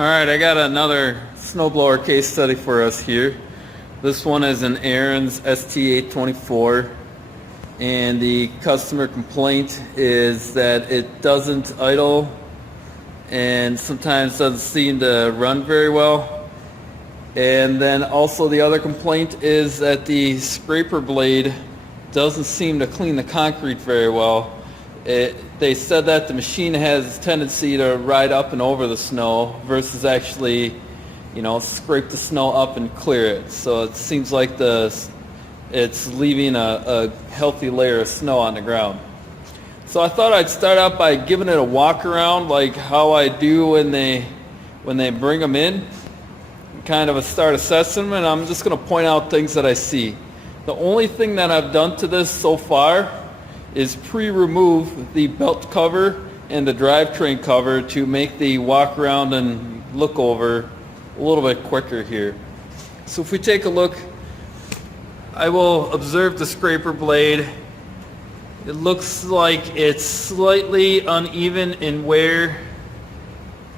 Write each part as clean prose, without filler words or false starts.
Alright, I got another snowblower case study for us here. This one is an Ariens ST824, and the customer complaint is that it doesn't idle and sometimes doesn't seem to run very well. And then also the other complaint is that the scraper blade doesn't seem to clean the concrete very well. They said that the machine has a tendency to ride up and over the snow versus actually, scrape the snow up and clear it. So it seems like it's leaving a healthy layer of snow on the ground. So I thought I'd start out by giving it a walk around, like how I do when they bring them in, kind of start assessing them, and I'm just going to point out things that I see. The only thing that I've done to this so far is pre-remove the belt cover and the drivetrain cover to make the walk around and look over a little bit quicker here. So if we take a look, I will observe the scraper blade. It looks like it's slightly uneven in wear,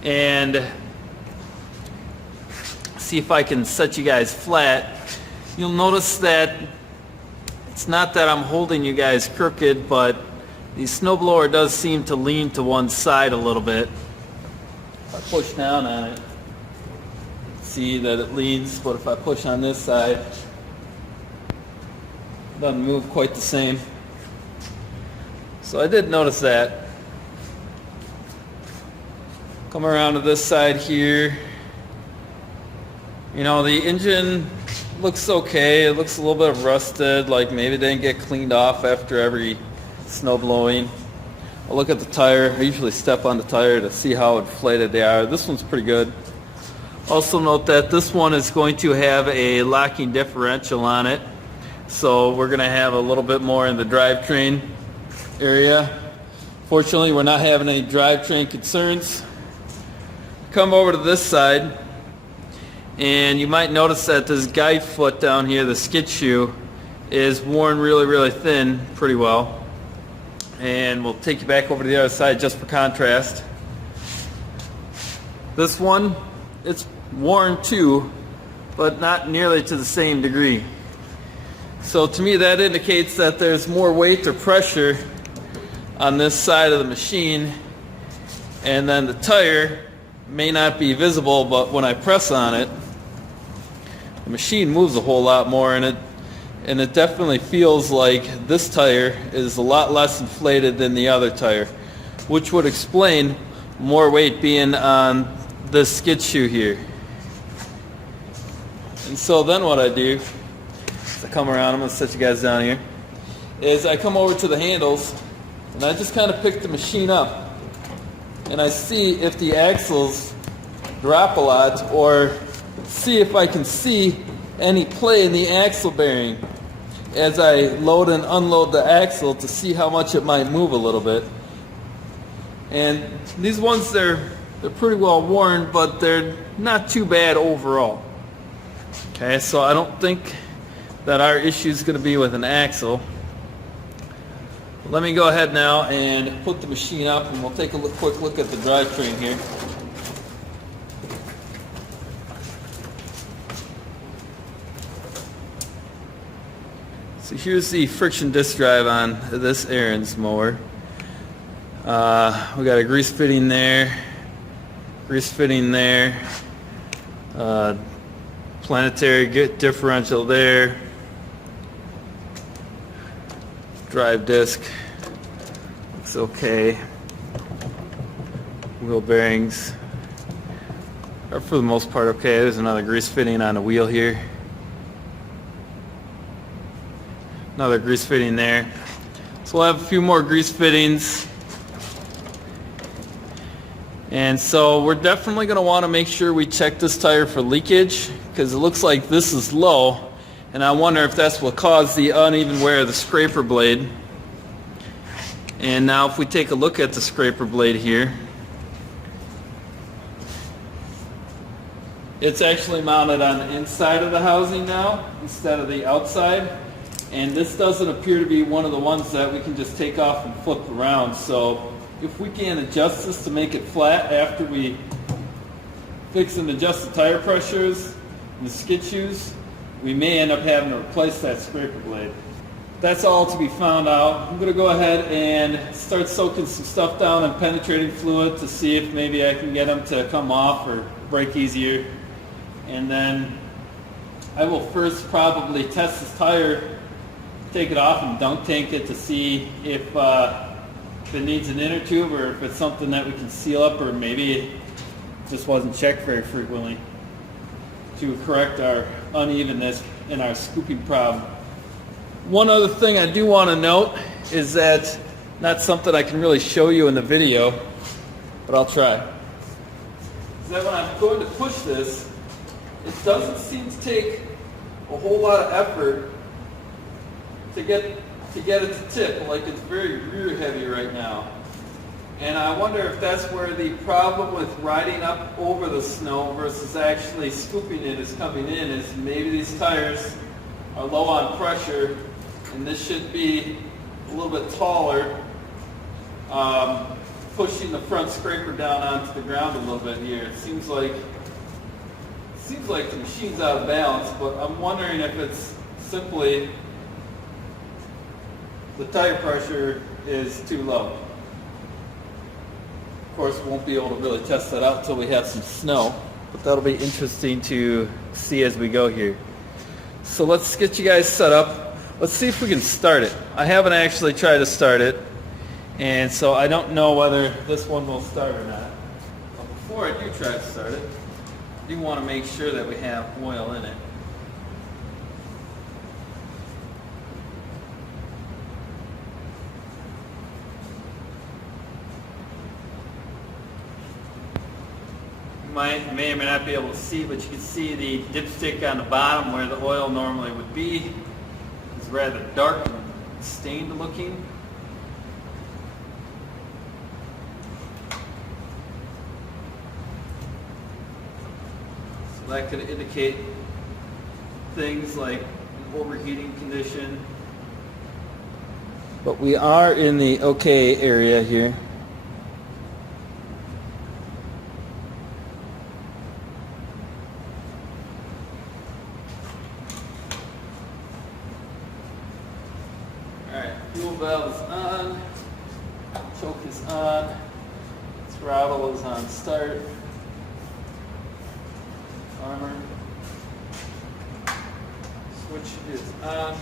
and see if I can set you guys flat. You'll notice that it's not that I'm holding you guys crooked, but the snowblower does seem to lean to one side a little bit. If I push down on it, see that it leans, but if I push on this side, it doesn't move quite the same. So I did notice that. Come around to this side here. The engine looks okay. It looks a little bit rusted, like maybe it didn't get cleaned off after every snow blowing. I'll look at the tire. I usually step on the tire to see how inflated they are. This one's pretty good. Also note that this one is going to have a locking differential on it, so we're going to have a little bit more in the drivetrain area. Fortunately, we're not having any drivetrain concerns. Come over to this side, and you might notice that this guide foot down here, the skid shoe, is worn really thin pretty well. And we'll take you back over to the other side just for contrast. This one, it's worn too, but not nearly to the same degree. So to me that indicates that there's more weight or pressure on this side of the machine, and then the tire may not be visible, but when I press on it, the machine moves a whole lot more, and it definitely feels like this tire is a lot less inflated than the other tire, which would explain more weight being on this skid shoe here. And so then what I do is I come around, I'm going to set you guys down here, is I come over to the handles and I just kind of pick the machine up and I see if the axles drop a lot, or see if I can see any play in the axle bearing as I load and unload the axle to see how much it might move a little bit. And these ones, they're pretty well worn, but they're not too bad overall. Okay, so I don't think that our issue is going to be with an axle. Let me go ahead now and put the machine up, and we'll take a quick look at the drivetrain here. So here's the friction disc drive on this Ariens mower. We got a grease fitting there, planetary differential there, drive disc looks okay, wheel bearings are for the most part okay. There's another grease fitting on the wheel here, another grease fitting there. So we'll have a few more grease fittings. And so we're definitely going to want to make sure we check this tire for leakage, because it looks like this is low, and I wonder if that's what caused the uneven wear of the scraper blade. And now if we take a look at the scraper blade here, it's actually mounted on the inside of the housing now instead of the outside, and this doesn't appear to be one of the ones that we can just take off and flip around. So if we can adjust this to make it flat after we fix and adjust the tire pressures and the skid shoes, we may end up having to replace that scraper blade. That's all to be found out. I'm going to go ahead and start soaking some stuff down in penetrating fluid to see if maybe I can get them to come off or break easier. And then I will first probably test this tire, take it off and dunk tank it to see if it needs an inner tube or if it's something that we can seal up, or maybe it just wasn't checked very frequently, to correct our unevenness in our scooping problem. One other thing I do want to note is that, not something I can really show you in the video, but I'll try, is that when I'm going to push this, it doesn't seem to take a whole lot of effort to get it to tip. Like, it's very rear heavy right now. And I wonder if that's where the problem with riding up over the snow versus actually scooping it is coming in, is maybe these tires are low on pressure and this should be a little bit taller, pushing the front scraper down onto the ground a little bit here. It seems like the machine's out of balance, but I'm wondering if it's simply the tire pressure is too low. Of course, we won't be able to really test that out until we have some snow, but that'll be interesting to see as we go here. So let's get you guys set up. Let's see if we can start it. I haven't actually tried to start it, and so I don't know whether this one will start or not. But before I do try to start it, I do want to make sure that we have oil in it. You may or may not be able to see, but you can see the dipstick on the bottom where the oil normally would be. It's rather dark and stained looking. So that could indicate things like an overheating condition. But we are in the okay area here. Fuel valve is on, choke is on, throttle is on start, armor, switch is on.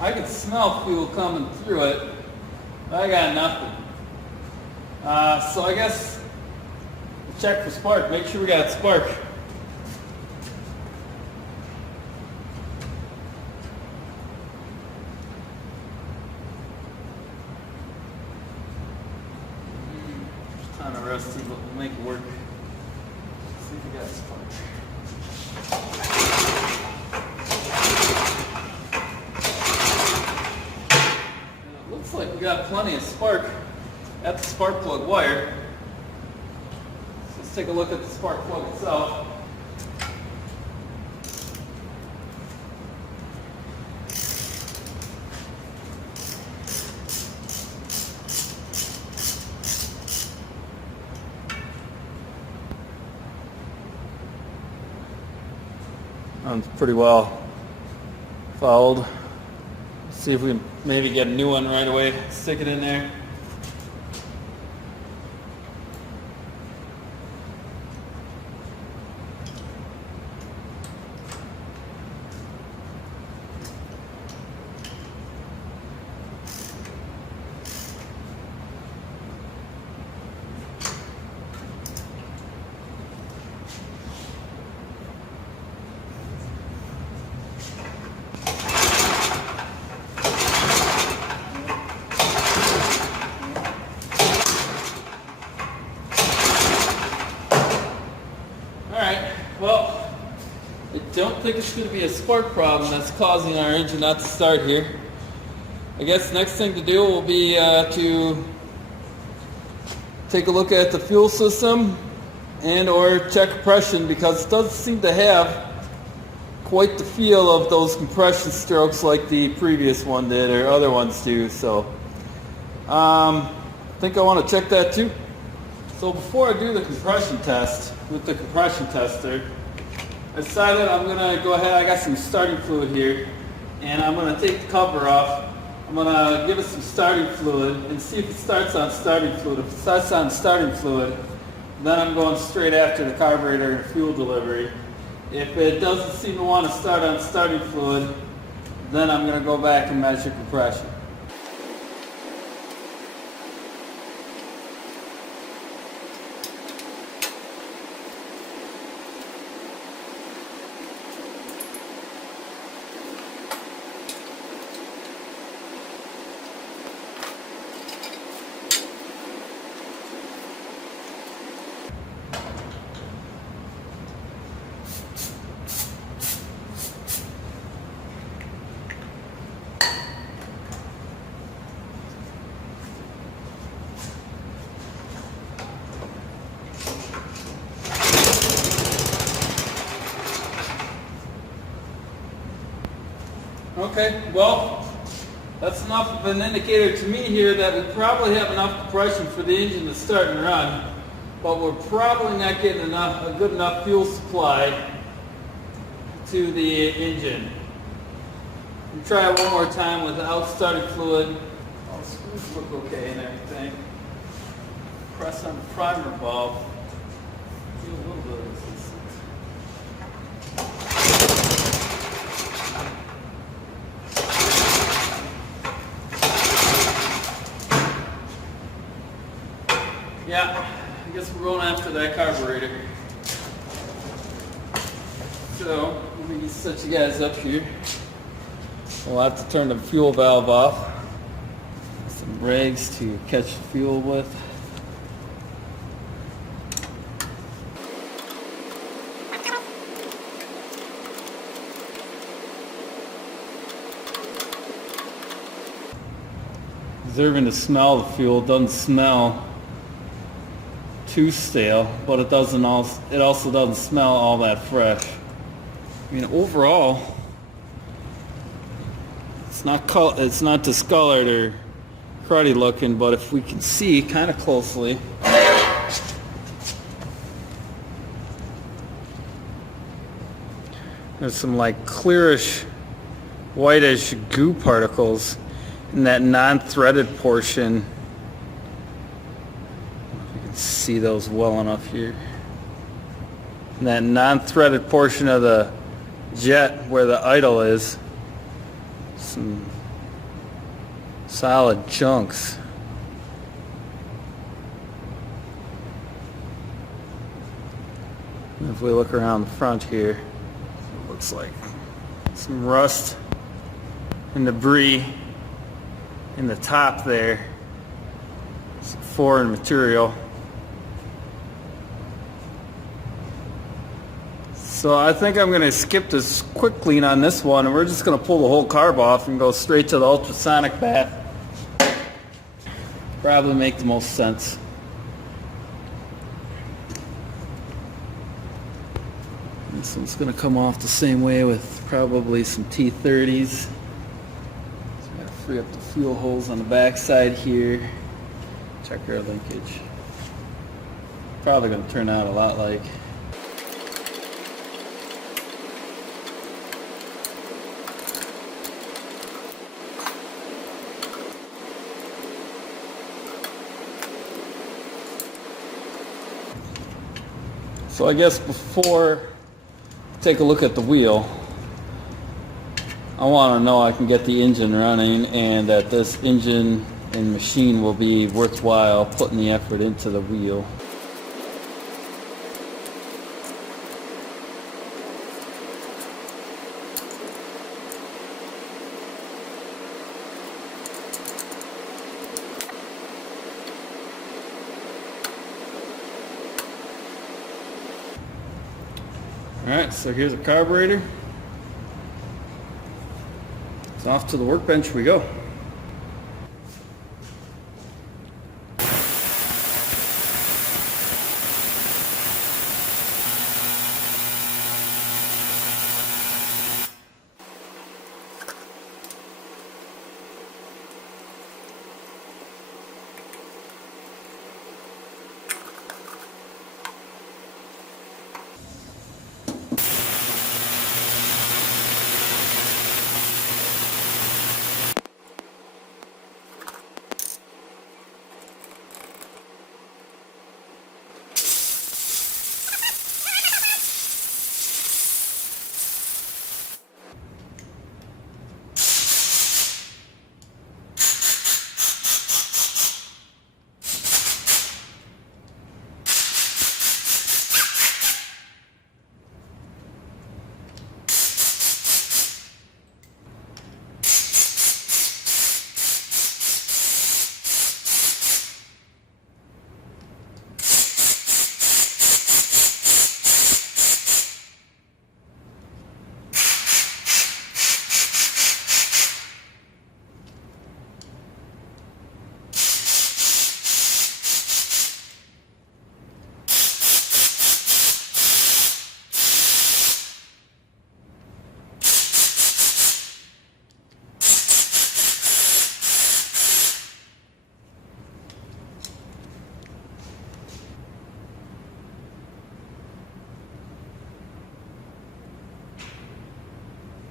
I can smell fuel coming through it, but I got nothing. So I guess we'll check for spark, make sure we got spark. It's kind of rusty, but we'll make it work. See if we got spark. Looks like we got plenty of spark at the spark plug wire. So let's take a look at the spark plug itself. It's pretty well fouled. See if we can maybe get a new one right away, stick it in there. Well, don't think it's going to be a spark problem that's causing our engine not to start here. I guess the next thing to do will be to take a look at the fuel system and or check compression, because it doesn't seem to have quite the feel of those compression strokes like the previous one did or other ones do. So I think I want to check that too. So before I do the compression test with the compression tester, I decided I'm going to go ahead. I got some starting fluid here, and I'm going to take the cover off. I'm going to give it some starting fluid and see if it starts on starting fluid. If it starts on starting fluid, then I'm going straight after the carburetor and fuel delivery. If it doesn't seem to want to start on starting fluid, then I'm going to go back and measure compression. Okay, well, that's enough of an indicator to me here that we probably have enough compression for the engine to start and run, but we're probably not getting a good enough fuel supply to the engine. We'll try it one more time without starting fluid. All the screws look okay and everything. Press on the primer valve. Feel a little bit of resistance. Yeah, I guess we're going after that carburetor. So, let me just set you guys up here. We'll have to turn the fuel valve off. Some rags to catch the fuel with. Observing the smell of the fuel, doesn't smell too stale, but it also doesn't smell all that fresh. I mean, overall, it's not discolored or cruddy looking, but if we can see kind of closely, there's some like clearish, whitish goo particles in that non-threaded portion. See those well enough here. And that non-threaded portion of the jet where the idle is, some solid chunks. And if we look around the front here, it looks like some rust and debris in the top there. Some foreign material. So I think I'm going to skip this quick clean on this one, and we're just going to pull the whole carb off and go straight to the ultrasonic bath. Probably make the most sense. This one's going to come off the same way with probably some T30s. So I'm going to free up the fuel holes on the back side here. Check our linkage. Probably going to turn out a lot like So I guess before I take a look at the wheel, I want to know I can get the engine running and that this engine and machine will be worthwhile putting the effort into the wheel. Alright, so here's a carburetor. It's off to the workbench we go.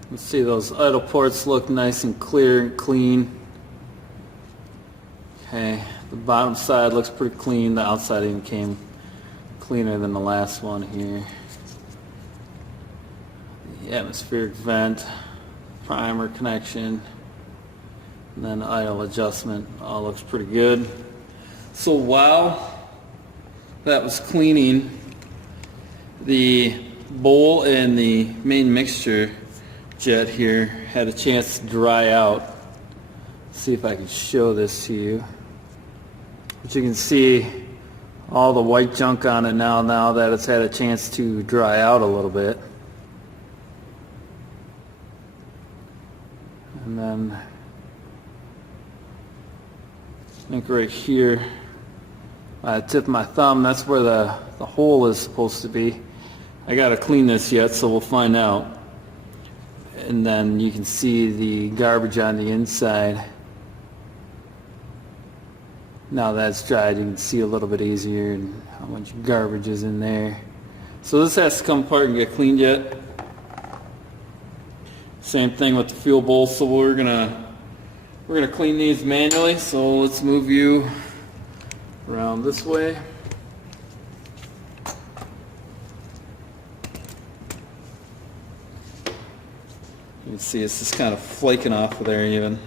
Let's see, those idle ports look nice and clear and clean. Okay, the bottom side looks pretty clean. The outside even came cleaner than the last one here. The atmospheric vent, primer connection, and then idle adjustment all looks pretty good. So while that was cleaning, the bowl and the main mixture jet here had a chance to dry out. Let's see if I can show this to you. But you can see all the white junk on it now that it's had a chance to dry out a little bit. And then I think right here, I tip my thumb, that's where the hole is supposed to be. I gotta clean this yet, so we'll find out. And then you can see the garbage on the inside. Now that's dried, you can see a little bit easier and how much garbage is in there. So this has to come apart and get cleaned yet. Same thing with the fuel bowl. So we're gonna clean these manually. So let's move you around this way. You can see it's just kind of flaking off of there even.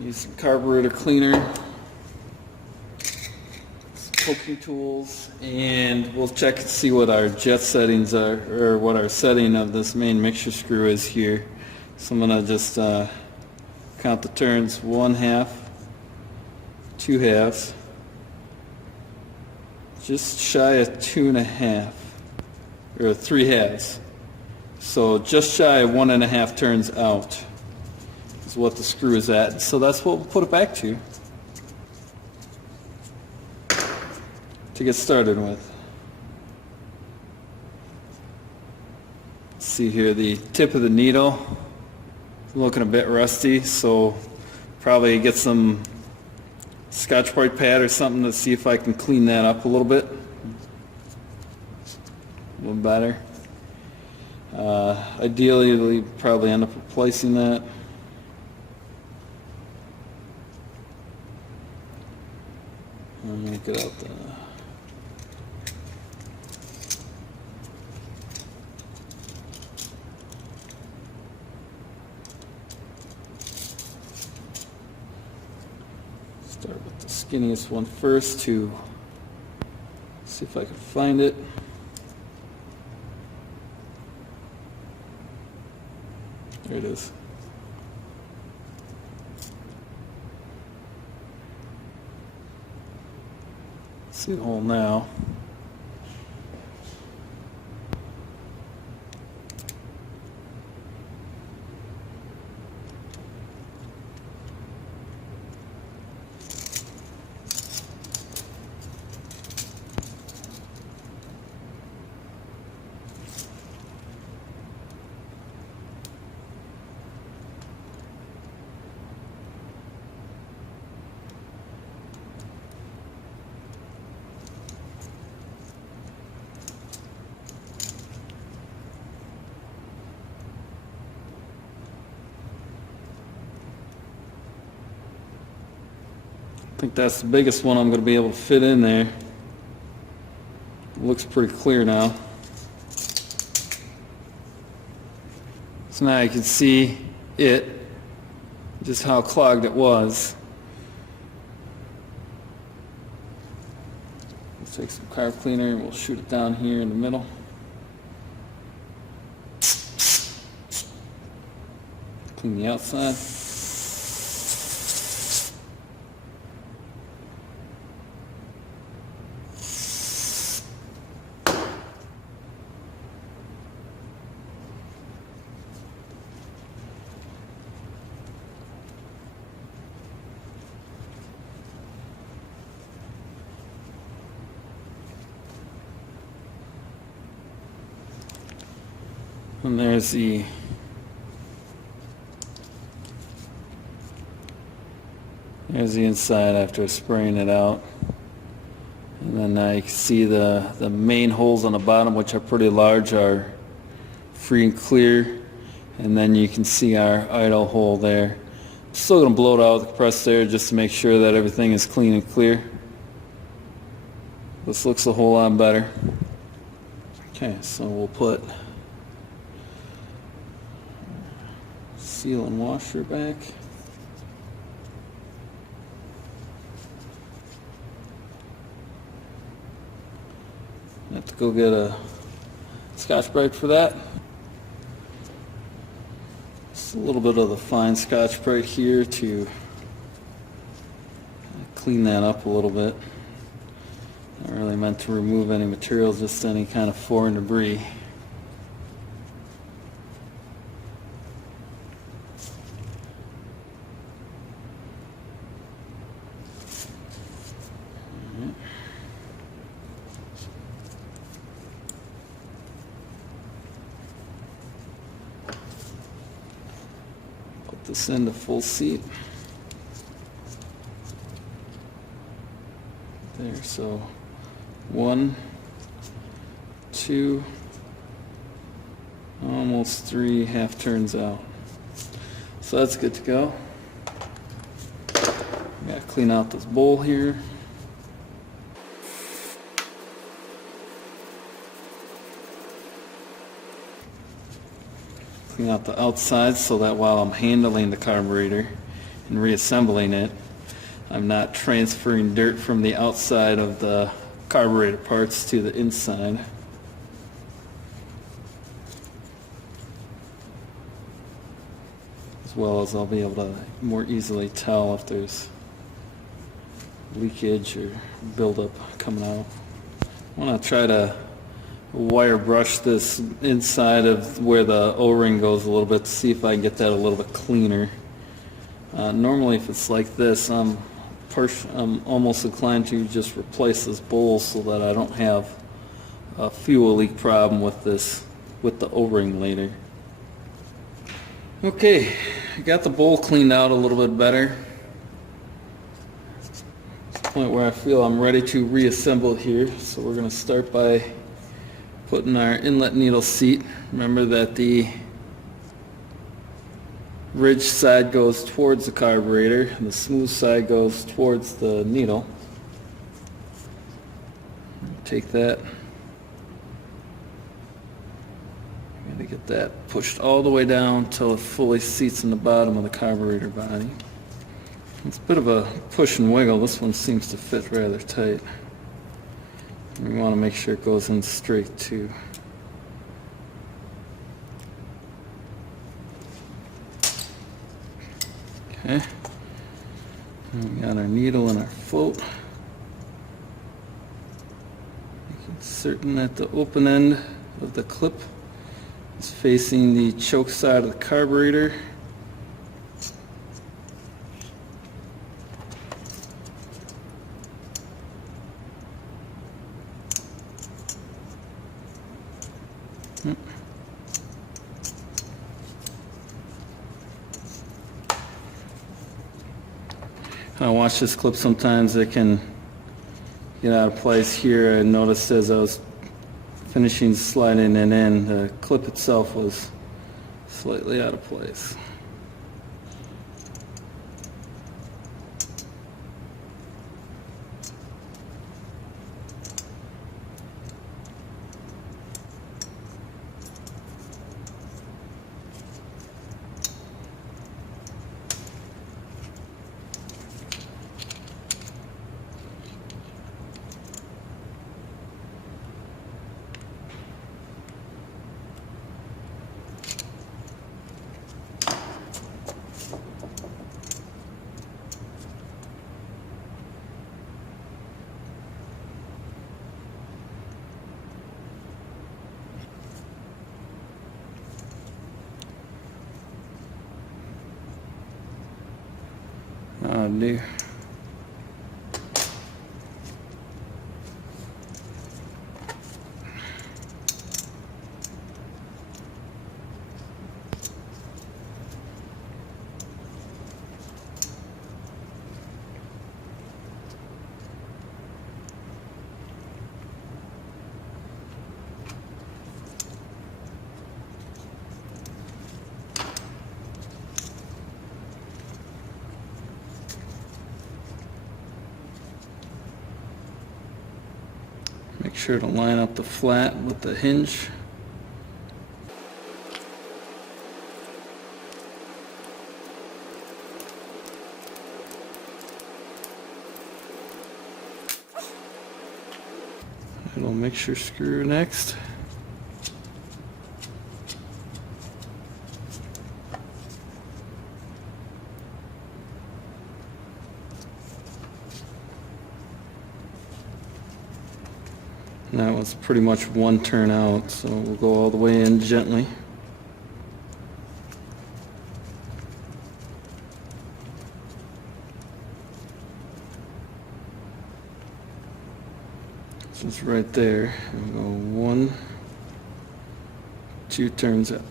Use some carburetor cleaner, some poking tools, and we'll check and see what our jet settings are, or what our setting of this main mixture screw is here. So I'm going to just count the turns: 1/2, 2/2, just shy of 2.5. or 3/2. So just shy of 1.5 turns out is what the screw is at. So that's what we'll put it back to get started with. See here, the tip of the needle is looking a bit rusty, so probably get some Scotch-Brite pad or something to see if I can clean that up a little bit. A little better. Ideally, we'll probably end up replacing that. Get out the start with the skinniest one first to see if I can find it. There it is. See the hole now. I think that's the biggest one I'm going to be able to fit in there. It looks pretty clear now. So now you can see it, just how clogged it was. Let's take some carb cleaner and we'll shoot it down here in the middle. Clean the outside. And there's the inside after spraying it out. And then now you can see the main holes on the bottom, which are pretty large, are free and clear. And then you can see our idle hole there. I'm still going to blow it out with the compressed air just to make sure that everything is clean and clear. This looks a whole lot better. Okay, so we'll put seal and washer back. I have to go get a Scotch-Brite for that. Just a little bit of the fine Scotch-Brite here to clean that up a little bit. Not really meant to remove any material, just any kind of foreign debris. This into full seat there, so 1, 2, almost 3 half turns out, so that's good to go. Gotta clean out this bowl here. Clean out the outside so that while I'm handling the carburetor and reassembling it, I'm not transferring dirt from the outside of the carburetor parts to the inside. As well as I'll be able to more easily tell if there's leakage or buildup coming out. I want to try to wire brush this inside of where the O-ring goes a little bit to see if I can get that a little bit cleaner. Normally if it's like this, I'm almost inclined to just replace this bowl so that I don't have a fuel leak problem with the O-ring later. Okay, I got the bowl cleaned out a little bit better. It's the point where I feel I'm ready to reassemble here, so we're going to start by putting our inlet needle seat. Remember that the ridge side goes towards the carburetor and the smooth side goes towards the needle. Take that. I'm going to get that pushed all the way down until it fully seats in the bottom of the carburetor body. It's a bit of a push and wiggle. This one seems to fit rather tight. We want to make sure it goes in straight too. Okay. And we got our needle and our float. certain that the open end of the clip is facing the choke side of the carburetor. I watch this clip sometimes, it can get out of place here. I noticed as I was finishing sliding it in, the clip itself was slightly out of place. Oh dear. Make sure to line up the flat with the hinge. Little mixture screw next. And that was pretty much one turn out, so we'll go all the way in gently. Just right there. We'll go 1, 2 turns out.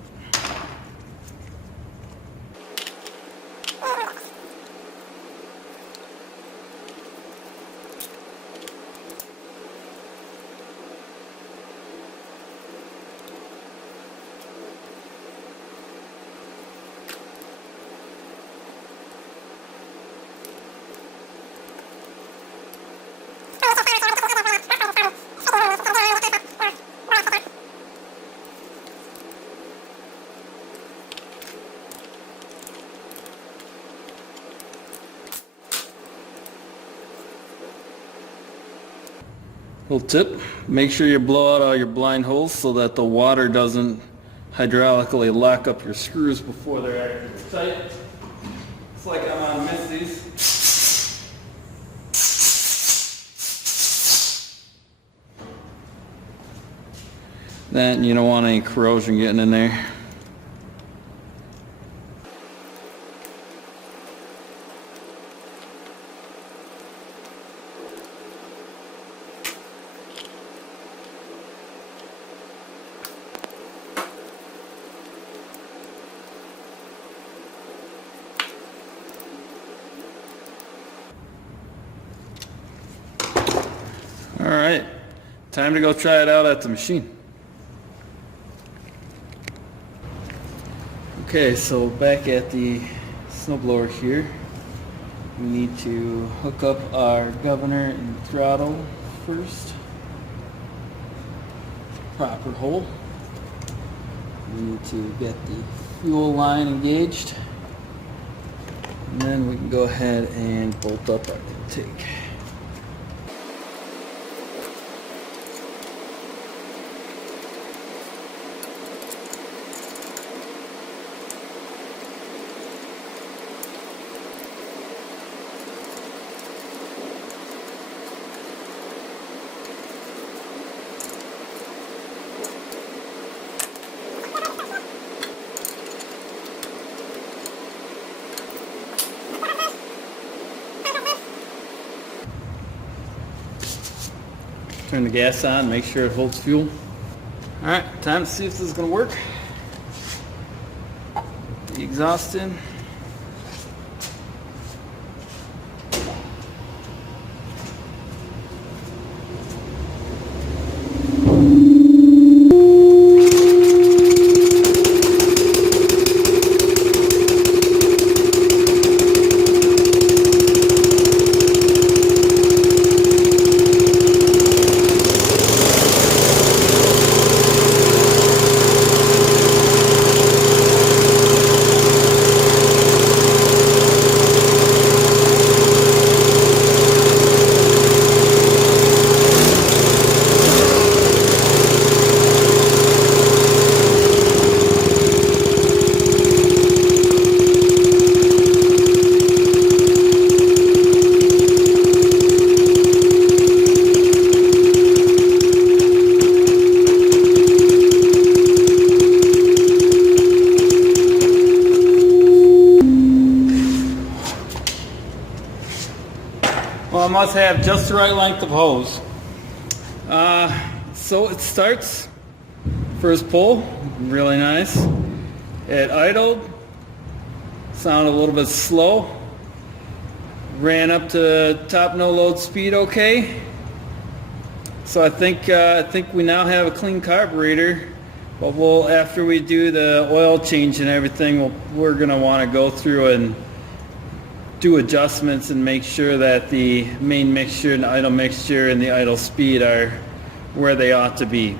Little tip, make sure you blow out all your blind holes so that the water doesn't hydraulically lock up your screws before they're actually tight. It's like I'm on Misty's. Then you don't want any corrosion getting in there. Alright, time to go try it out at the machine. Okay, so back at the snowblower here, we need to hook up our governor and throttle first. Proper hole. We need to get the fuel line engaged. And then we can go ahead and bolt up our intake. Turn the gas on, make sure it holds fuel. Alright, time to see if this is going to work. The exhaust in. Well, I must have just the right length of hose. So it starts, first pull, really nice. It idled, sounded a little bit slow. Ran up to top no load speed okay. So I think we now have a clean carburetor. But after we do the oil change and everything, we're gonna want to go through and do adjustments and make sure that the main mixture and the idle mixture and the idle speed are where they ought to be.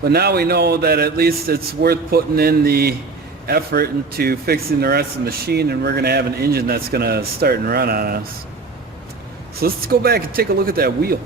But now we know that at least it's worth putting in the effort into fixing the rest of the machine, and we're going to have an engine that's going to start and run on us. So let's go back and take a look at that wheel.